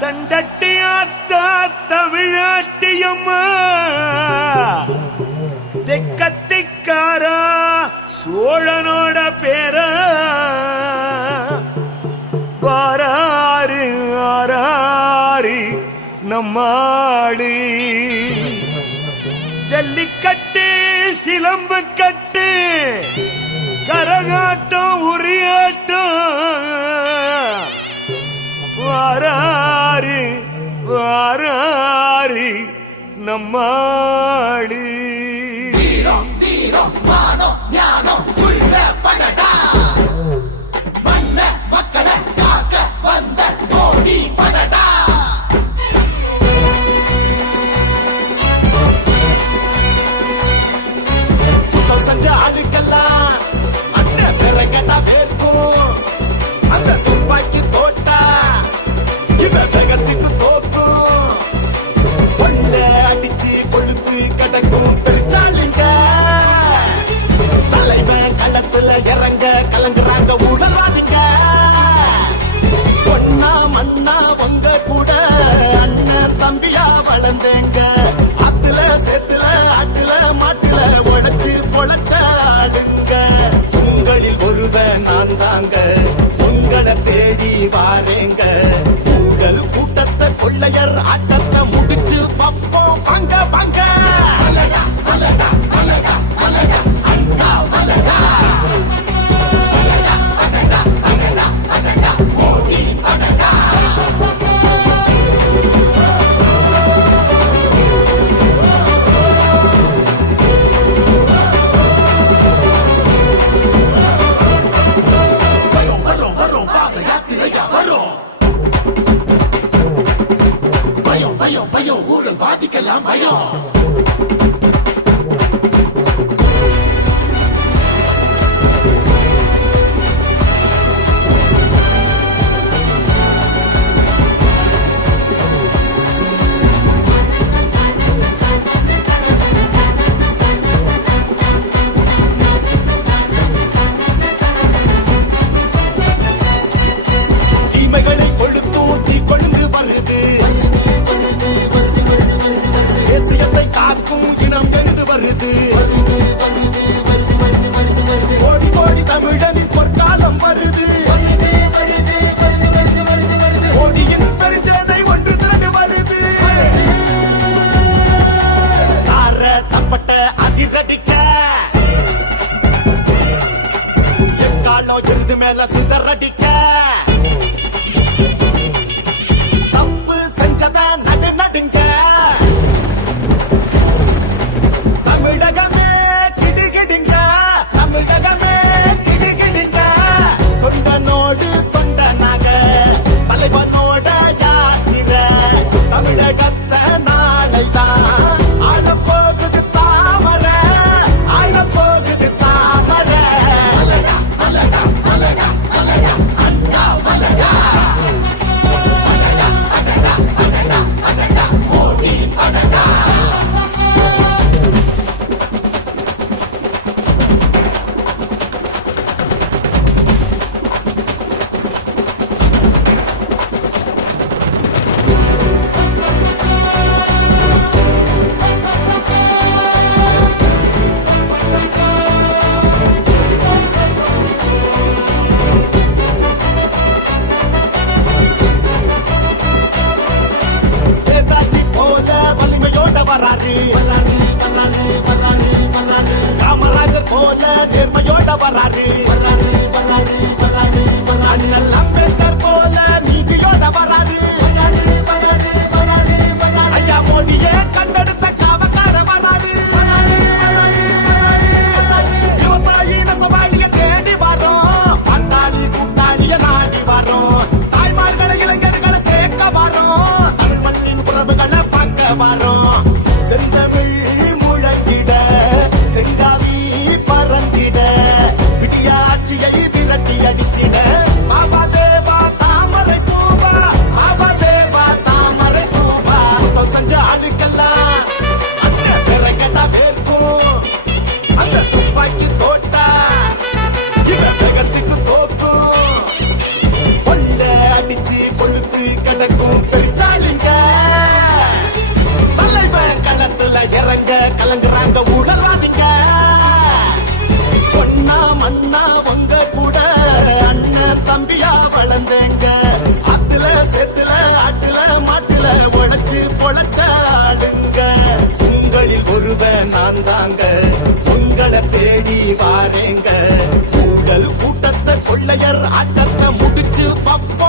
தண்டட்டியாத்தா தமிழாட்டியம்மா தெக்கத்திக்காரா சோழனோட பேரா வாராரு ஆராரி நம்மாளு ஜல்லிக்கட்டு சிலம்பு கட்டு கரகாட்டம் உரியாட்டம் வாராரு வாராரி நம்மாளு அந்த துப்பாக்கி தோட்டா ஜெகத்துக்கு தோக்கும் கொள்ள அடிச்சு கொழுத்து கிடக்கும் பெருச்சாளுங்க தலைவன் களத்துல இறங்க கலங்குறாங்க உடலாதீங்க பொண்ணா மண்ணா உங்க கூட அண்ணன் தம்பியா வளர்ந்தேங்க ஆத்துல சேத்துல ஆட்டுல மாட்டுல உழைச்சு பொழைச்சாளுங்க உங்களில் ஒருவன் நான் தாங்க உங்களை தேடி வாரேங்க உங்கள் கூட்டத்தை கொள்ளையர் ஆட்டத்தை முடிச்சு பப்போம் வாங்க வாங்க மலடா மலடா மலடா மலடா அண்ணா மலடா மலடா மலடா மலடா மலடா ஓடி மலடா பயம் ஊழல் பாதிக்கலாம் பயம் தீமைகளை கொளுத்தும் தீக்கொழுந்து வருது காக்கும் இனம் எழுந்து வருது கோடி கோடி தமிழனின் பொற்காலம் வருது கோடியின் பெருஞ்சதை ஒன்று திரண்டு வருது கார தப்பட்ட அதிரடிக்க எக்காலோ எருது மேல சிதறடிக்க தப்பு செஞ்சவன் நடு நடுங்க தமிழகமே கிடுகிடுங்க தமிழகமே கிடுகிடுங்க தொண்டனோடு தொண்டனாக தலைவனோட யாத்திர தமிழகத்தை நாளைதான் ஆள போகுது தாமர ஆள போகுது தாமர மலடா மலடா மலடா மலடா அண்ணா மலடா மலடா மலடா மலடா மலடா ஓடி மலடா காமராஜர் போல நேர்மையோட வராரு அண்ணல் அம்பேத்கர் போல நீதியோட வராரு ஐயா மோடியே கண்டெடுத்த காவக்கார வராரு விவசாயி நெசவாளிய தேடி வரோம் பண்டாளி கூட்டாளிய நாடி வரோம் தாய்மார்களை இளைஞர்களை சேர்க்க வரோம் தமிழ் மண்ணின் உறவுகளை பார்க்க வரோம் செந்தமிழ் முழக்கிட செங்காவி பறந்திட விடியாட்சியை விரட்டி அடித்திட பாபா தேவா தாமரை பூவா பாபா தேவா தாமரை பூவா செஞ்ச ஆளுக்கெல்லாம் அந்த சிறகட்டா வேர்க்கும் அந்த துப்பாக்கி தோட்டா இந்த ஜெகத்துக்கு தோக்கும் கொள்ள அடிச்சு கொழுத்து கிடக்கும் தேடி வாரேங்க ஊழல் கூட்டத்தை கொள்ளையர் ஆட்டத்தை முடிச்சு பப்ப